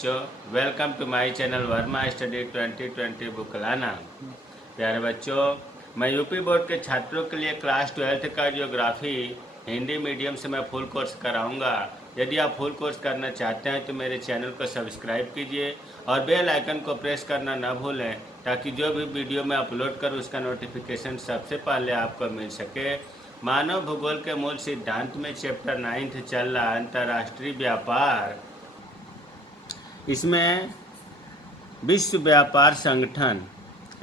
बच्चों, welcome to my channel Verma study 2020 बुकलाना। प्यारे बच्चों, मैं यूपी बोर्ड के छात्रों के लिए क्लास 12 का ज्योग्राफी हिंदी मीडियम से मैं फुल कोर्स कराऊंगा। यदि आप फुल कोर्स करना चाहते हैं तो मेरे चैनल को सब्सक्राइब कीजिए और बेल आइकन को प्रेस करना न भूलें, ताकि जो भी वीडियो मैं अपलोड करूं उसका नोटिफिकेशन सबसे पहले आपको मिल सके। मानव भूगोल के मूल सिद्धांत में चैप्टर 9 चल रहा अंतर्राष्ट्रीय व्यापार। इसमें विश्व व्यापार संगठन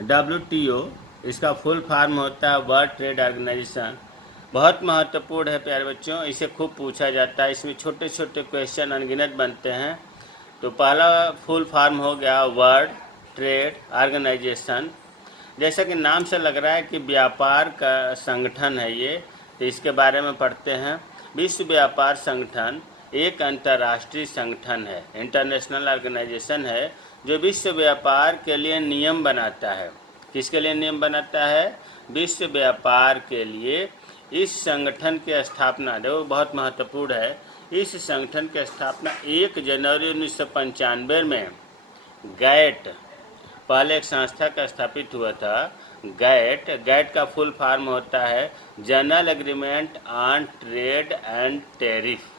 WTO, इसका फुल फॉर्म होता है वर्ल्ड ट्रेड ऑर्गेनाइजेशन। बहुत महत्वपूर्ण है प्यारे बच्चों, इसे खूब पूछा जाता है। इसमें छोटे छोटे क्वेश्चन अनगिनत बनते हैं। तो पहला फुल फॉर्म हो गया वर्ल्ड ट्रेड ऑर्गेनाइजेशन। जैसा कि नाम से लग रहा है कि व्यापार का संगठन है ये, तो इसके बारे में पढ़ते हैं। विश्व व्यापार संगठन एक अंतर्राष्ट्रीय संगठन है, इंटरनेशनल ऑर्गेनाइजेशन है, जो विश्व व्यापार के लिए नियम बनाता है। किसके लिए नियम बनाता है? विश्व व्यापार के लिए। इस संगठन की स्थापना देखो बहुत महत्वपूर्ण है। इस संगठन की स्थापना 1 जनवरी 1995 में गैट, पहले एक संस्था का स्थापित हुआ था गैट का फुल फॉर्म होता है general agreement on trade and tariff,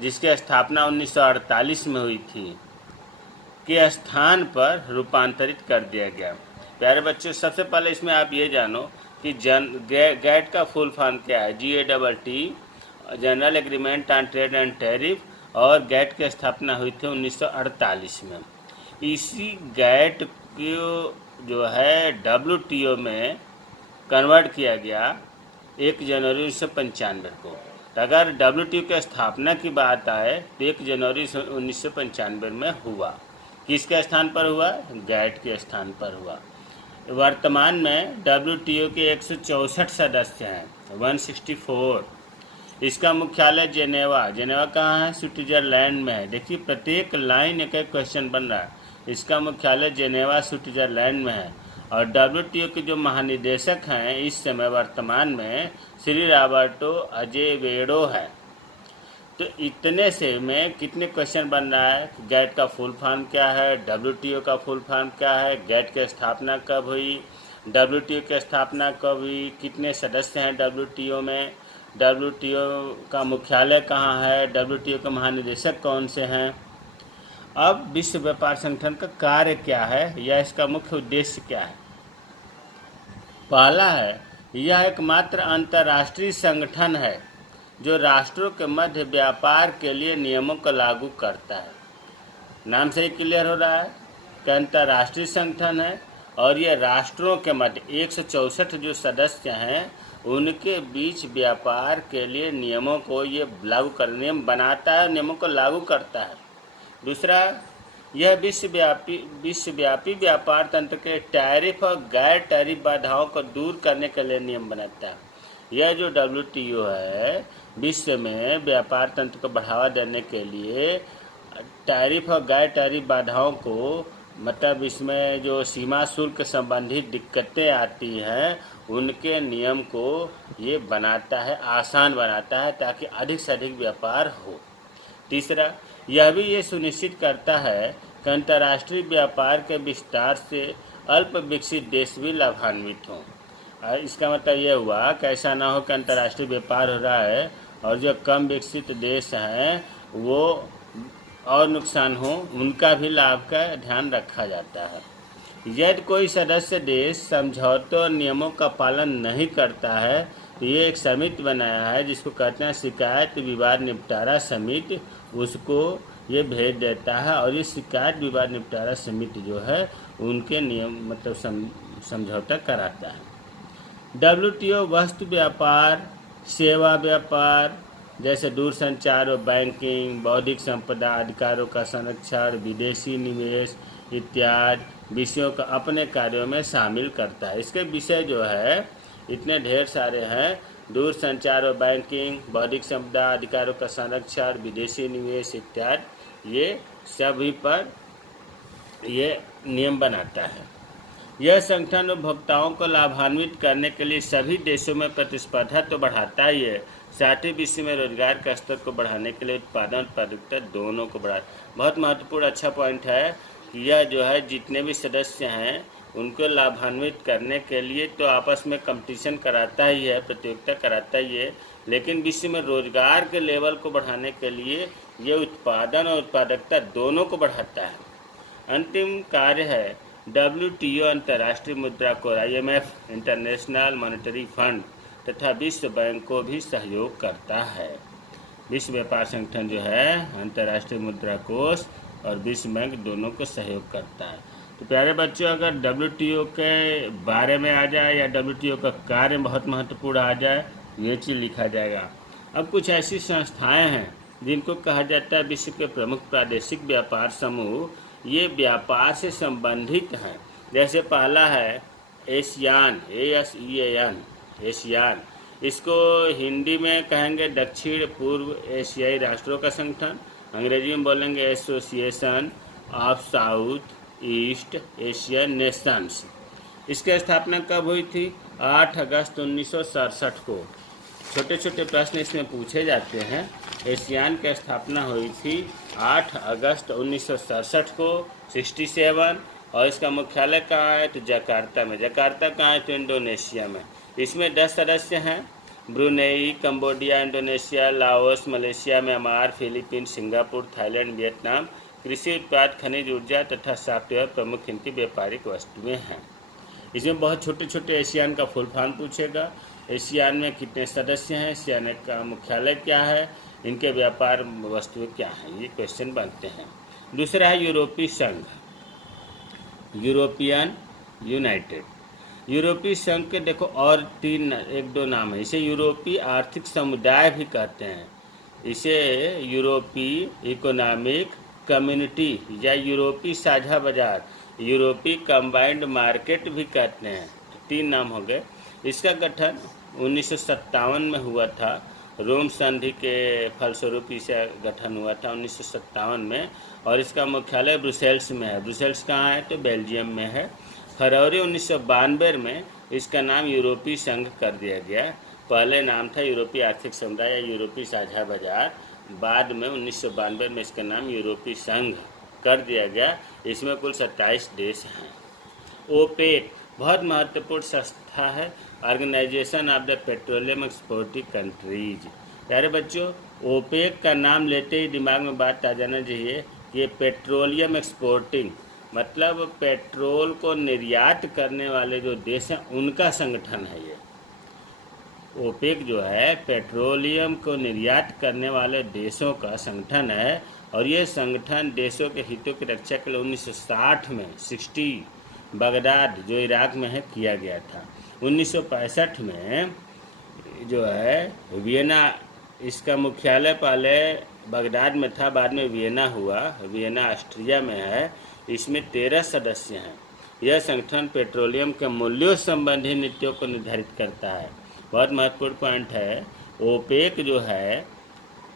जिसकी स्थापना 1948 में हुई थी, के स्थान पर रूपांतरित कर दिया गया। प्यारे बच्चों, सबसे पहले इसमें आप ये जानो कि गैट का फुल फॉर्म क्या है। GATT, general agreement on trade and tariff, और गैट की स्थापना हुई थी 1948 में। इसी गैट को जो है WTO में कन्वर्ट किया गया 1 जनवरी 1995 को। अगर WTO की स्थापना की बात आए तो 1 जनवरी 1995 में हुआ। किसके स्थान पर हुआ? गैट के स्थान पर हुआ। वर्तमान में WTO के 164 सदस्य हैं, 164। इसका मुख्यालय जेनेवा कहाँ है? स्विट्जरलैंड में है। देखिए प्रत्येक लाइन एक एक क्वेश्चन बन रहा है। इसका मुख्यालय जेनेवा स्विट्जरलैंड में है। और WTO के जो महानिदेशक हैं इस समय वर्तमान में श्री रॉबर्टो अजेवेडो है। तो इतने से में कितने क्वेश्चन बन रहा है? गैट का फुल फॉर्म क्या है? WTO का फुल फॉर्म क्या है? गैट की स्थापना कब हुई? WTO की स्थापना कब हुई? कितने सदस्य हैं WTO में? WTO का मुख्यालय कहाँ है? WTO के महानिदेशक कौन से हैं? अब विश्व व्यापार संगठन का कार्य क्या है या इसका मुख्य उद्देश्य क्या है? पहला है, यह एकमात्र अंतर्राष्ट्रीय संगठन है जो राष्ट्रों के मध्य व्यापार के लिए नियमों को लागू करता है। नाम से ही क्लियर हो रहा है कि अंतर्राष्ट्रीय संगठन है और यह राष्ट्रों के मध्य 164 जो सदस्य हैं उनके बीच व्यापार के लिए नियमों को ये लागू कर नियम बनाता है, नियमों को लागू करता है। दूसरा, यह विश्वव्यापी व्यापार तंत्र के टैरिफ और गैर टैरिफ बाधाओं को दूर करने के लिए नियम बनाता है। यह जो WTO है विश्व में व्यापार तंत्र को बढ़ावा देने के लिए टैरिफ और गैर टैरिफ बाधाओं को, मतलब इसमें जो सीमा शुल्क संबंधित दिक्कतें आती हैं उनके नियम को ये बनाता है, आसान बनाता है, ताकि अधिक से अधिक व्यापार हो। तीसरा, यह भी ये सुनिश्चित करता है कि अंतर्राष्ट्रीय व्यापार के विस्तार से अल्प विकसित देश भी लाभान्वित हों। इसका मतलब यह हुआ कि ऐसा ना हो कि अंतर्राष्ट्रीय व्यापार हो रहा है और जो कम विकसित देश हैं वो और नुकसान हो, उनका भी लाभ का ध्यान रखा जाता है। यदि कोई सदस्य देश समझौतों और नियमों का पालन नहीं करता है तो ये एक समिति बनाया है जिसको कहते हैं शिकायत विवाद निपटारा समिति, उसको ये भेज देता है और ये शिकायत विवाद निपटारा समिति जो है उनके नियम मतलब समझौता कराता है। WTO वस्तु व्यापार, सेवा व्यापार जैसे दूरसंचार और बैंकिंग, बौद्धिक संपदा अधिकारों का संरक्षण, विदेशी निवेश इत्यादि विषयों का अपने कार्यों में शामिल करता है। इसके विषय जो है इतने ढेर सारे हैं, दूरसंचार और बैंकिंग, बौद्धिक संपदा अधिकारों का संरक्षण, विदेशी निवेश इत्यादि, ये सभी पर ये नियम बनाता है। यह संगठन उपभोक्ताओं को लाभान्वित करने के लिए सभी देशों में प्रतिस्पर्धा तो बढ़ाता ही है, साथ ही विश्व में रोजगार का स्तर को बढ़ाने के लिए उत्पादन और उत्पादकता दोनों को बढ़ा। बहुत महत्वपूर्ण अच्छा पॉइंट है कि यह जो है जितने भी सदस्य हैं उनको लाभान्वित करने के लिए तो आपस में कंपटीशन कराता ही है, प्रतियोगिता कराता ही है, लेकिन विश्व में रोजगार के लेवल को बढ़ाने के लिए ये उत्पादन और उत्पादकता दोनों को बढ़ाता है। अंतिम कार्य है WTO अंतर्राष्ट्रीय मुद्रा कोष, IMF इंटरनेशनल मॉनेटरी फंड तथा विश्व बैंक को भी सहयोग करता है। विश्व व्यापार संगठन जो है अंतर्राष्ट्रीय मुद्रा कोष और विश्व बैंक दोनों को सहयोग करता है। तो प्यारे बच्चों, अगर WTO के बारे में आ जाए या WTO का कार्य बहुत महत्वपूर्ण आ जाए, ये चीज़ लिखा जाएगा। अब कुछ ऐसी संस्थाएं हैं जिनको कहा जाता है विश्व के प्रमुख प्रादेशिक व्यापार समूह। ये व्यापार से संबंधित हैं। जैसे पहला है एशियान, ASEAN, एशियान। इसको हिंदी में कहेंगे दक्षिण पूर्व एशियाई राष्ट्रों का संगठन, अंग्रेजी में बोलेंगे association of south east Asian Nations. इसकी स्थापना कब हुई थी? 8 अगस्त 1967 को। छोटे छोटे प्रश्न इसमें पूछे जाते हैं। एशियान की स्थापना हुई थी 8 अगस्त 1967 को, 67, और इसका मुख्यालय कहाँ है? तो जकार्ता में। जकार्ता कहाँ है? तो इंडोनेशिया में। इसमें 10 सदस्य हैं। Brunei, Cambodia, Indonesia, Laos, Malaysia, Myanmar, Philippines, Singapore, Thailand, Vietnam. कृषि उत्पाद, खनिज ऊर्जा तथा सॉफ्टवेयर प्रमुख इनकी व्यापारिक वस्तुएं हैं। इसमें बहुत छोटे छोटे एशियान का फुल फॉर्म पूछेगा। एशियान में कितने सदस्य हैं, एशियान का मुख्यालय क्या है, इनके व्यापार वस्तुएं क्या हैं, ये क्वेश्चन बनते हैं। दूसरा है यूरोपीय संघ, यूरोपियन यूनाइटेड। यूरोपीय संघ के देखो और 1-2 नाम है। इसे यूरोपीय आर्थिक समुदाय भी कहते हैं, इसे यूरोपीय इकोनॉमिक कम्युनिटी या यूरोपीय साझा बाजार, यूरोपीय कंबाइंड मार्केट भी कहते हैं। 3 नाम हो गए। इसका गठन 1957 में हुआ था। रोम संधि के फलस्वरूप इसे गठन हुआ था 1957 में, और इसका मुख्यालय ब्रुसेल्स में है। ब्रुसेल्स कहाँ है? तो बेल्जियम में है। फरवरी 1992 में इसका नाम यूरोपीय संघ कर दिया गया। पहले नाम था यूरोपीय आर्थिक समुदाय या यूरोपीय साझा बाजार, बाद में 1992 में इसका नाम यूरोपीय संघ कर दिया गया। इसमें कुल 27 देश हैं। ओपेक बहुत महत्वपूर्ण संस्था है, organisation of the petroleum exporting countries. प्यारे बच्चों, ओपेक का नाम लेते ही दिमाग में बात आ जाना चाहिए कि ये पेट्रोलियम एक्सपोर्टिंग मतलब पेट्रोल को निर्यात करने वाले जो देश हैं उनका संगठन है। ये ओपेक जो है पेट्रोलियम को निर्यात करने वाले देशों का संगठन है, और ये संगठन देशों के हितों की रक्षा के लिए 1960 में 60 बगदाद जो इराक में है किया गया था। 1965 में जो है वियना, इसका मुख्यालय पहले बगदाद में था, बाद में वियना हुआ। वियना ऑस्ट्रिया में है। इसमें 13 सदस्य हैं। यह संगठन पेट्रोलियम के मूल्यों संबंधी नीतियों को निर्धारित करता है। बहुत महत्वपूर्ण पॉइंट है। ओपेक जो है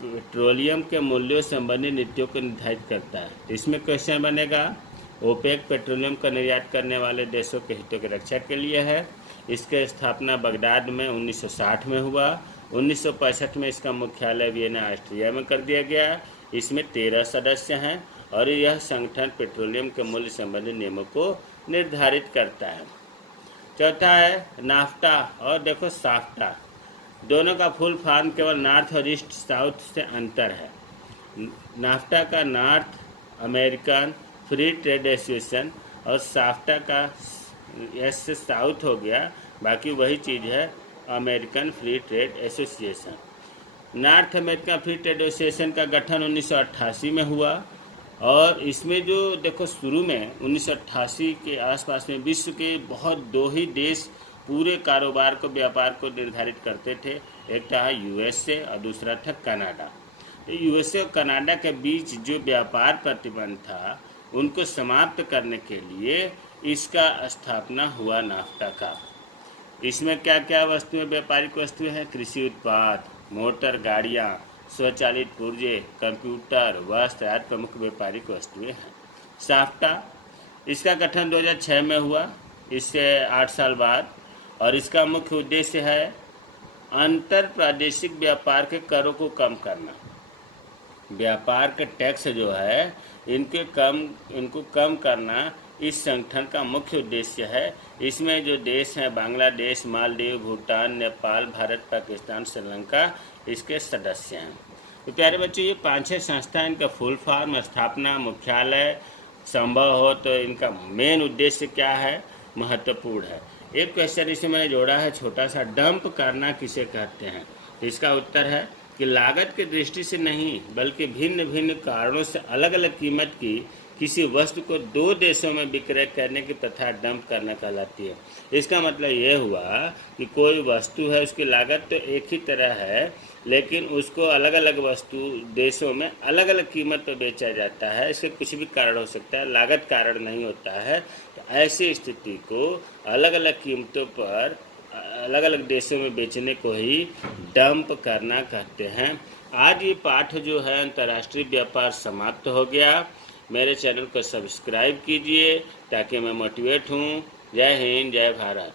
पेट्रोलियम के मूल्यों संबंधी नीतियों को निर्धारित करता है। इसमें क्वेश्चन बनेगा, ओपेक पेट्रोलियम का निर्यात करने वाले देशों के हितों की रक्षा के लिए है। इसकी स्थापना बगदाद में 1960 में हुआ। 1965 में इसका मुख्यालय वियना ऑस्ट्रिया में कर दिया गया। इसमें 13 सदस्य हैं, और यह संगठन पेट्रोलियम के मूल्य संबंधी नियमों को निर्धारित करता है। चौथा है नाफ्टा, और देखो साफ्टा, दोनों का फुल फॉर्म केवल नॉर्थ और ईस्ट साउथ से अंतर है। नाफ्टा का north American free trade association, और साफ्टा का एस से साउथ हो गया, बाकी वही चीज़ है American free trade association. North American free trade association का गठन 1988 में हुआ, और इसमें जो देखो शुरू में 1988 के आसपास में विश्व के बहुत 2 ही देश पूरे कारोबार को, व्यापार को निर्धारित करते थे। एक था USA और दूसरा था कनाडा। USA और कनाडा के बीच जो व्यापार प्रतिबंध था उनको समाप्त करने के लिए इसका स्थापना हुआ नाफ्टा का। इसमें क्या क्या वस्तुएं, व्यापारिक वस्तुएं हैं? कृषि उत्पाद, मोटर गाड़ियाँ, स्वचालित पुर्जे, कंप्यूटर, वस्त्र आदि प्रमुख व्यापारिक वस्तुएं हैं। साफ्टा, इसका गठन 2006 में हुआ। इससे 8 साल बाद, और इसका मुख्य उद्देश्य है अंतर प्रादेशिक व्यापार के करों को कम करना। व्यापार के टैक्स जो है इनको कम करना इस संगठन का मुख्य उद्देश्य है। इसमें जो देश हैं बांग्लादेश, मालदीव, भूटान, नेपाल, भारत, पाकिस्तान, श्रीलंका इसके सदस्य हैं। तो प्यारे बच्चों, ये 5-6 संस्थाएं, इनका फुल फॉर्म, स्थापना, मुख्यालय, संभव हो तो इनका मेन उद्देश्य क्या है, महत्वपूर्ण है। एक क्वेश्चन इसमें मैंने जोड़ा है छोटा सा, डंप करना किसे कहते हैं? इसका उत्तर है कि लागत की दृष्टि से नहीं बल्कि भिन्न भिन्न कारणों से अलग अलग कीमत की किसी वस्तु को 2 देशों में विक्रय करने की प्रथा डंप करना कहलाती है। इसका मतलब ये हुआ कि कोई वस्तु है, उसकी लागत तो एक ही तरह है, लेकिन उसको अलग अलग वस्तु देशों में अलग अलग कीमत पर बेचा जाता है। इसके कुछ भी कारण हो सकता है, लागत कारण नहीं होता है। तो ऐसी स्थिति को अलग अलग कीमतों पर अलग अलग देशों में बेचने को ही डंप करना कहते हैं। आज ये पाठ जो है अंतर्राष्ट्रीय व्यापार समाप्त हो गया। मेरे चैनल को सब्सक्राइब कीजिए ताकि मैं मोटिवेट हूँ। जय हिंद, जय भारत।